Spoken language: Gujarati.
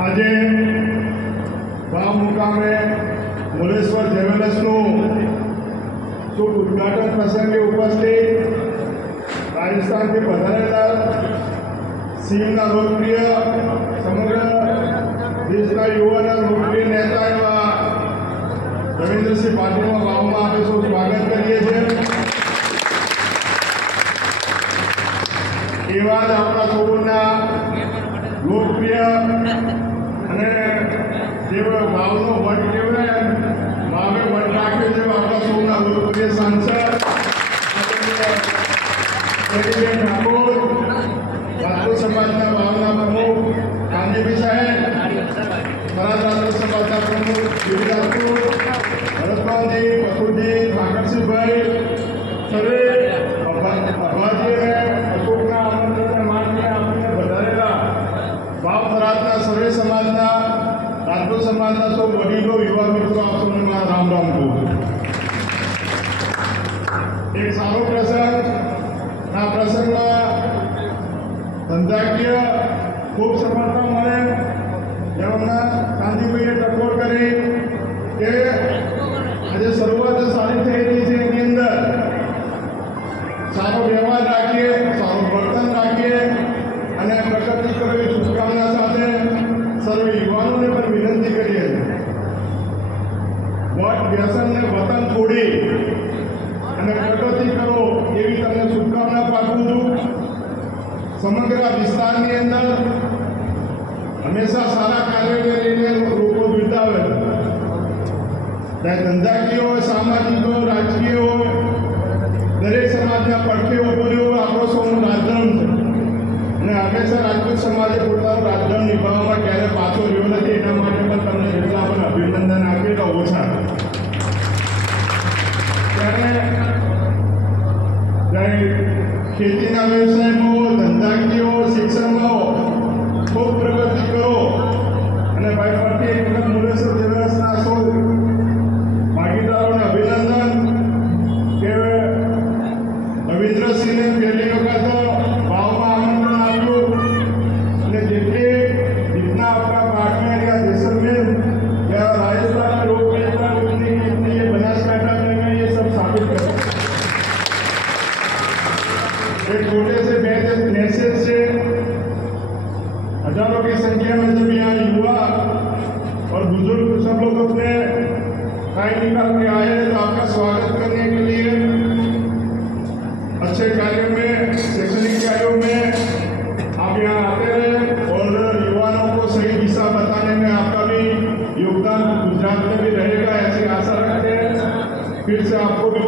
આજે વાવ મુકામે મુલેશ્વર જ્વેલર્સનું શુભ ઉદ્ઘાટન પ્રસંગે ઉપસ્થિત રાજસ્થાનથી પધારેલા સિંહના લોકપ્રિય સમગ્ર દેશના યુવાના લોકપ્રિય નેતા એવા રવિન્દ્રસિંહ પાટીલના વાવમાં આપણે સૌ સ્વાગત કરીએ છીએ. એવા જ આપણા સૌના લોકપ્રિય અને જે વાવનો વટ કહેવાય વાવે વટ રાખ્યો છે આપણા સૌના લોકપ્રિય સાંસદ ઠાકોર, રાજપૂત સમાજના વાવના પ્રમુખ કાંજીભાઈ સાહેબ, મરાઠ રાજપૂત સમાજના પ્રમુખ જીવી રાજપૂત, ભરતભાઈ, પથુરજી, ઠાકરસિંહભાઈ, સર્વે અભાજીને અશોકના આમંત્રણને માનીને આપણે વધારેલા વાવ થરાદના સર્વે સમાજના રાજપૂત સમાજના સૌ વડીલો યુવા મિત્રો આપ સૌને મારા રામ રામ કહું. એક સારો પ્રસંગ, આ પ્રસંગમાં ધંધાકીય ખૂબ સફળતા મળે એમના કાંતિભાઈએ ટકોર કરી કે આજે શરૂઆત સારી થઈ રહી છે. એની અંદર સારો વ્યવહાર રાખીએ, સારું વર્તન રાખીએ અને પ્રગતિ કરવી શુભકામના સાથે સર્વે યુવાનોને પણ વિનંતી કરીએ વટ વ્યસનને વતન છોડી અને પ્રગતિ કરો એવી તમને શુભકામના પાઠવું છું. સમગ્ર વિસ્તારની અંદર હંમેશા સારા કાર્યોને લઈને લોકો બિરદાવે, ચાહે ધંધાકીય હોય, સામાજિક હોય, રાજકીય હોય, દરેક સમાજના પડખે ઉભો રહ્યો આપણો સૌનું રાજધર્મ છે અને હંમેશા રાજપૂત સમાજે પોતાનું રાજધર્મ નિભાવવામાં ક્યારે પાછો રહ્યો નથી. એના માટે પણ તમને જેટલા પણ અભિનંદન આપેલા ઓછા. ત્યારે ખેતીના વ્યવસાયમાં, ધંધાકીય, શિક્ષણમાં ખૂબ પ્રગતિ કરો અને ભાઈ ફરતી એક વખત મુલેશ્વર જ્વેલર્સના સૌ ભાગીદારોને અભિનંદન કે રવિન્દ્રસિંહને પહેલી વખત વાવમાં આમંત્રણ આપ્યું અને જેટલી રીતના આપણા બાટમેરિયા જેસલમેર या राजस्थान में लोग कितनी ये बनासकांठा में ये सब साबित कर एक छोटे से मैसेज से हजारों की संख्या में जब यहाँ युवा और बुजुर्ग सब लोग अपने टाइम निकाल के आए हैं तो आपका स्वागत करने के लिए अच्छे कार्यों में, शैक्षणिक कार्यों में आप यहाँ आते रहे और युवाओं को सही दिशा बताने में आपका भी योगदान गुजरात में भी रहेगा ऐसी आशा रखते हैं. फिर से आपको भी